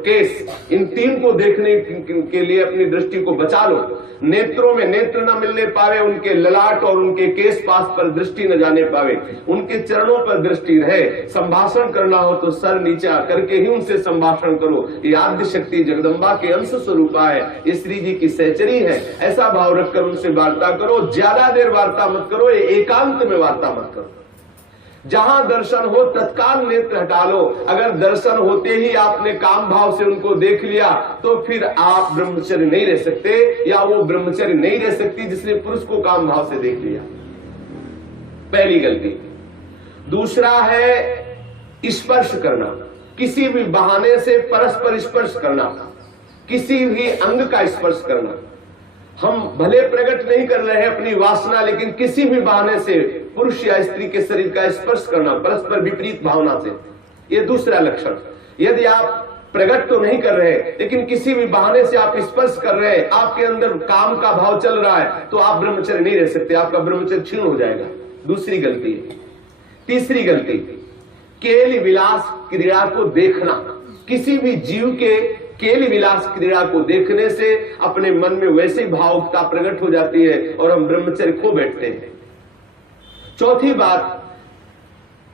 Case, इन तीन को देखने के लिए अपनी दृष्टि को बचा लो। नेत्रों में नेत्र न मिलने पावे, उनके ललाट और उनके केस पास पर दृष्टि न जाने पावे, उनके चरणों पर दृष्टि रहे। संभाषण करना हो तो सर नीचा करके ही उनसे संभाषण करो। ये आद्य शक्ति जगदम्बा के अंश स्वरूपा है, ये श्री जी की सहचरी है। ऐसा भाव रखकर उनसे वार्ता करो। ज्यादा देर वार्ता मत करो, ये एकांत में वार्ता मत करो। जहां दर्शन हो तत्काल नेत्र हटा लो। अगर दर्शन होते ही आपने काम भाव से उनको देख लिया तो फिर आप ब्रह्मचर्य नहीं रह सकते, या वो ब्रह्मचर्य नहीं रह सकती जिसने पुरुष को काम भाव से देख लिया। पहली गलती। दूसरा है स्पर्श करना, किसी भी बहाने से परस्पर स्पर्श करना, किसी भी अंग का स्पर्श करना। हम भले प्रकट नहीं कर रहे हैं अपनी वासना, लेकिन किसी भी बहाने से पुरुष या स्त्री के शरीर का स्पर्श करना परस्पर विपरीत भावना से, ये दूसरा लक्षण। यदि आप प्रकट तो नहीं कर रहे लेकिन किसी भी बहाने से आप स्पर्श कर रहे हैं, आपके अंदर काम का भाव चल रहा है, तो आप ब्रह्मचर्य नहीं रह सकते, आपका ब्रह्मचर्य क्षीण हो जाएगा। दूसरी गलती। तीसरी गलती, केली विलास क्रीड़ा को देखना। किसी भी जीव के केली विलास क्रीड़ा को देखने से अपने मन में वैसी भावुकता प्रकट हो जाती है और हम ब्रह्मचर्य खो बैठते हैं। चौथी बात,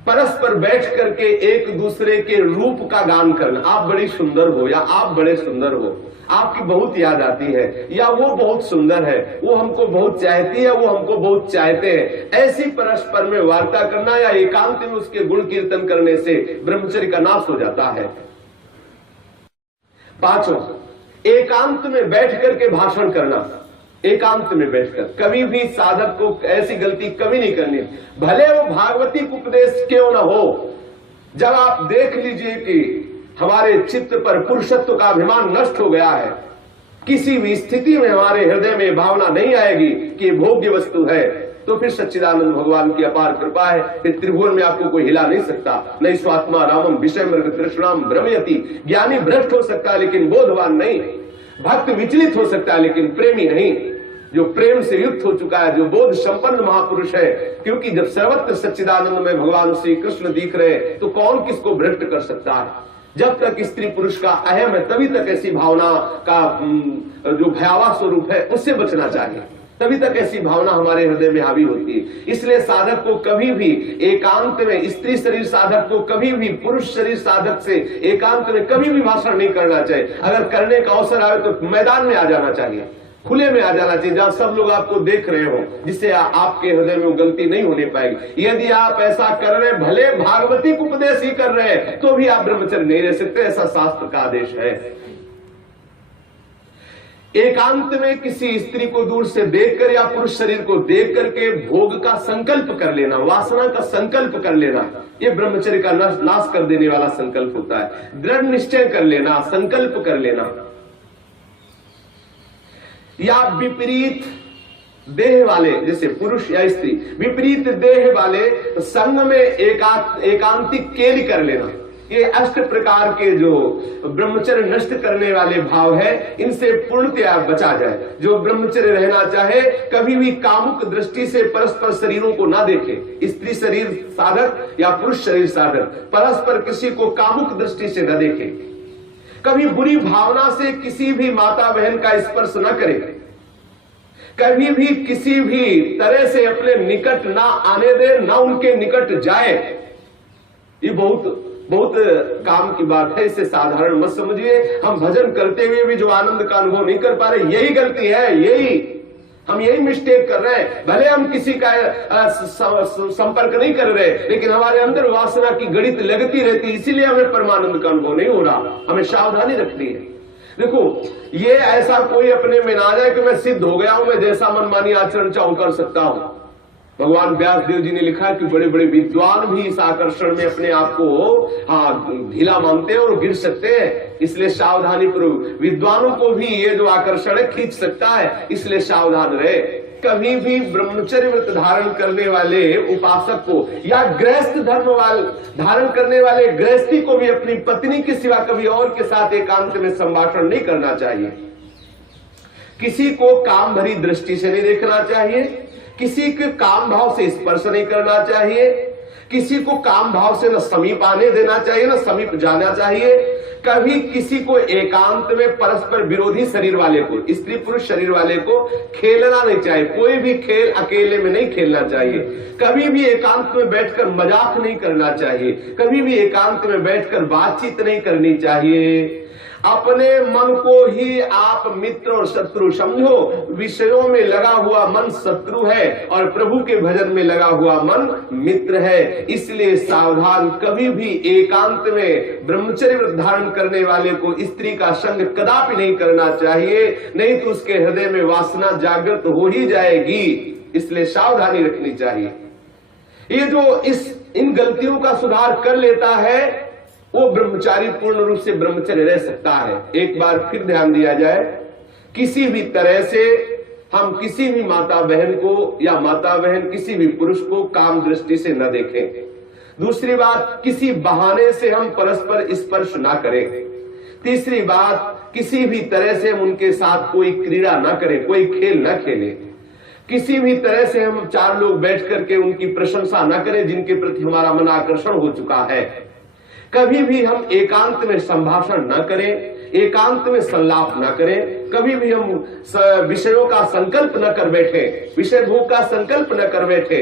परस्पर बैठ करके एक दूसरे के रूप का गान करना। आप बड़ी सुंदर हो, या आप बड़े सुंदर हो, आपकी बहुत याद आती है, या वो बहुत सुंदर है, वो हमको बहुत चाहती है, वो हमको बहुत चाहते हैं। ऐसी परस्पर में वार्ता करना या एकांत में उसके गुण कीर्तन करने से ब्रह्मचर्य का नाश हो जाता है। पांचों, एकांत में बैठ करके भाषण करना। एकांत में बैठकर कभी भी साधक को ऐसी गलती कभी नहीं करनी, भले वो भागवती उपदेश क्यों न हो। जब आप देख लीजिए कि हमारे चित्त पर पुरुषत्व का अभिमान नष्ट हो गया है, किसी भी स्थिति में हमारे हृदय में भावना नहीं आएगी कि भोग्य वस्तु है, तो फिर सच्चिदानंद भगवान की अपार कृपा है। फिर त्रिभुवन में आपको कोई हिला नहीं सकता। नहीं स्वात्मा रामम विषय मृग तृष्णाम भ्रमयति। ज्ञानी भ्रष्ट हो सकता है लेकिन बोधवान नहीं, भक्त विचलित हो सकता है लेकिन प्रेमी नहीं। जो प्रेम से युक्त हो चुका है, जो बोध संपन्न महापुरुष है, क्योंकि जब सर्वत्र सच्चिदानंद में भगवान श्री कृष्ण दिख रहे तो कौन किसको भ्रष्ट कर सकता है। जब तक स्त्री पुरुष का अहम है तभी तक ऐसी भावना का जो भयावह स्वरूप है उससे बचना चाहिए, तभी तक ऐसी भावना हमारे हृदय में हावी होती है। इसलिए साधक को कभी भी एकांत में, स्त्री शरीर साधक को कभी भी पुरुष शरीर साधक से एकांत में कभी भी भाषण नहीं करना चाहिए। अगर करने का अवसर आए तो मैदान में आ जाना चाहिए, खुले में आ जाना चाहिए, जहां सब लोग आपको देख रहे हो, जिससे आपके हृदय में वो गलती नहीं होने पाएगी। यदि आप ऐसा कर रहे, भले भागवती उपदेश ही कर रहे हैं, तो भी आप ब्रह्मचर्य नहीं रह सकते, ऐसा शास्त्र का आदेश है। एकांत में किसी स्त्री को दूर से देखकर या पुरुष शरीर को देख करके भोग का संकल्प कर लेना, वासना का संकल्प कर लेना, ये ब्रह्मचर्य का नाश कर देने वाला संकल्प होता है। दृढ़ निश्चय कर लेना, संकल्प कर लेना। या विपरीत देह वाले, जैसे पुरुष या स्त्री, विपरीत देह वाले संग में एकांतिक केली कर लेना। ये अष्ट प्रकार के जो ब्रह्मचर्य नष्ट करने वाले भाव है, इनसे पूर्णतया बचा जाए। जो ब्रह्मचर्य रहना चाहे कभी भी कामुक दृष्टि से परस्पर शरीरों को ना देखे। स्त्री शरीर साधक या पुरुष शरीर साधक परस्पर किसी को कामुक दृष्टि से न देखे। कभी बुरी भावना से किसी भी माता बहन का स्पर्श न करे। कभी भी किसी भी तरह से अपने निकट ना आने दे, ना उनके निकट जाए। ये बहुत काम की बात है, इसे साधारण मत समझिए। हम भजन करते हुए भी जो आनंद का अनुभव नहीं कर पा रहे, यही गलती है, हम यही मिस्टेक कर रहे हैं। भले हम किसी का संपर्क नहीं कर रहे, लेकिन हमारे अंदर वासना की गणित लगती रहती, इसीलिए हमें परमानंद का अनुभव नहीं हो रहा। हमें सावधानी रखनी है। देखो, ये ऐसा कोई अपने में ना जाए कि मैं सिद्ध हो गया हूं, मैं जैसा मनमानी आचरण चाहूं कर सकता हूं। भगवान व्यासदेव जी ने लिखा है कि बड़े बड़े विद्वान भी इस आकर्षण में अपने आप को ढीला मानते हैं और गिर सकते हैं। इसलिए सावधानी पूर्वक, विद्वानों को भी ये जो आकर्षण है खींच सकता है, इसलिए सावधान रहे। कभी भी ब्रह्मचर्य व्रत धारण करने वाले उपासक को या गृहस्थ धर्म धारण करने वाले गृहस्थी को भी अपनी पत्नी के सिवा कभी और के साथ एकांत में संभाषण नहीं करना चाहिए। किसी को काम भरी दृष्टि से नहीं देखना चाहिए, किसी के काम भाव से स्पर्श नहीं करना चाहिए, किसी को काम भाव से न समीप आने देना चाहिए न समीप जाना चाहिए। कभी किसी को एकांत में परस्पर विरोधी शरीर वाले को, स्त्री पुरुष शरीर वाले को खेलना नहीं चाहिए। कोई भी खेल अकेले में नहीं खेलना चाहिए। कभी भी एकांत में बैठकर मजाक नहीं करना चाहिए। कभी भी एकांत में बैठकर बातचीत नहीं करनी चाहिए। अपने मन को ही आप मित्र और शत्रु समझो। विषयों में लगा हुआ मन शत्रु है और प्रभु के भजन में लगा हुआ मन मित्र है। इसलिए सावधान, कभी भी एकांत में ब्रह्मचर्य व्रत धारण करने वाले को स्त्री का संग कदापि नहीं करना चाहिए, नहीं तो उसके हृदय में वासना जागृत हो ही जाएगी। इसलिए सावधानी रखनी चाहिए। ये जो इन गलतियों का सुधार कर लेता है वो ब्रह्मचारी पूर्ण रूप से ब्रह्मचर्य रह सकता है। एक बार फिर ध्यान दिया जाए, किसी भी तरह से हम किसी भी माता बहन को या माता बहन किसी भी पुरुष को काम दृष्टि से न देखें। दूसरी बात, किसी बहाने से हम परस्पर स्पर्श ना करें। तीसरी बात, किसी भी तरह से हम उनके साथ कोई क्रीड़ा ना करें, कोई खेल न खेलें। किसी भी तरह से हम चार लोग बैठ करके उनकी प्रशंसा न करें जिनके प्रति हमारा मन आकर्षण हो चुका है। कभी भी हम एकांत में संभाषण न करें, एकांत में संलाप न करें। कभी भी हम विषयों का संकल्प न कर बैठे, विषय भोग का संकल्प न कर बैठे।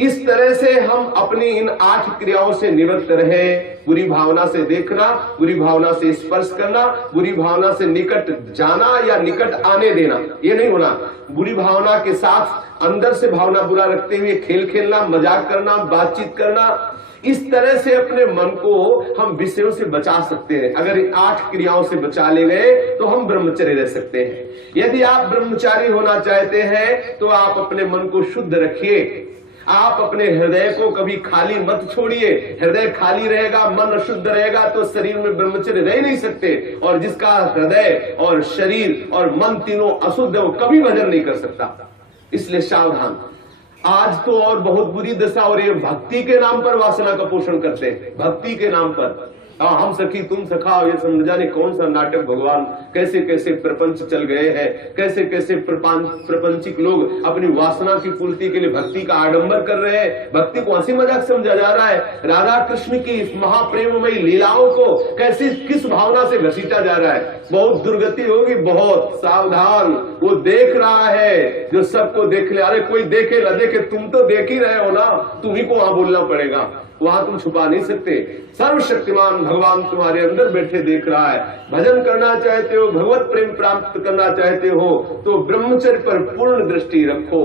इस तरह से हम अपनी इन 8 क्रियाओं से निवृत्त रहे। बुरी भावना से देखना, बुरी भावना से स्पर्श करना, बुरी भावना से निकट जाना या निकट आने देना, ये नहीं होना। बुरी भावना के साथ अंदर से भावना बुरा रखते हुए खेल खेलना, मजाक करना, बातचीत करना, इस तरह से अपने मन को हम विषयों से बचा सकते हैं। अगर 8 क्रियाओं से बचा ले गए तो हम ब्रह्मचर्य रह सकते हैं। यदि आप ब्रह्मचारी होना चाहते हैं तो आप अपने मन को शुद्ध रखिए। आप अपने हृदय को कभी खाली मत छोड़िए। हृदय खाली रहेगा, मन अशुद्ध रहेगा तो शरीर में ब्रह्मचर्य रह नहीं सकते। और जिसका हृदय और शरीर और मन तीनों अशुद्ध है वो कभी भजन नहीं कर सकता। इसलिए सावधान। आज तो और बहुत बुरी दशा हो रही है। भक्ति के नाम पर वासना का पोषण करते हैं, भक्ति के नाम पर। हम सखी तुम सखा, ये सब न जाने कौन सा नाटक। भगवान कैसे कैसे प्रपंच चल गए हैं, कैसे कैसे प्रपंचिक लोग अपनी वासना की पूर्ति के लिए भक्ति का आडंबर कर रहे हैं। भक्ति को हंसी मजाक समझा जा रहा है। राधा कृष्ण की इस महाप्रेममयी लीलाओं को कैसे किस भावना से घसीटा जा रहा है। बहुत दुर्गति होगी, बहुत सावधान। वो देख रहा है जो सबको देख ले। अरे कोई देखे न देखे, तुम तो देख ही रहे हो ना, तुम्ही को वहां बोलना पड़ेगा। वहां तुम छुपा नहीं सकते। सर्वशक्तिमान भगवान तुम्हारे अंदर बैठे देख रहा है। भजन करना चाहते हो, भगवत प्रेम प्राप्त करना चाहते हो तो ब्रह्मचर्य पर पूर्ण दृष्टि रखो।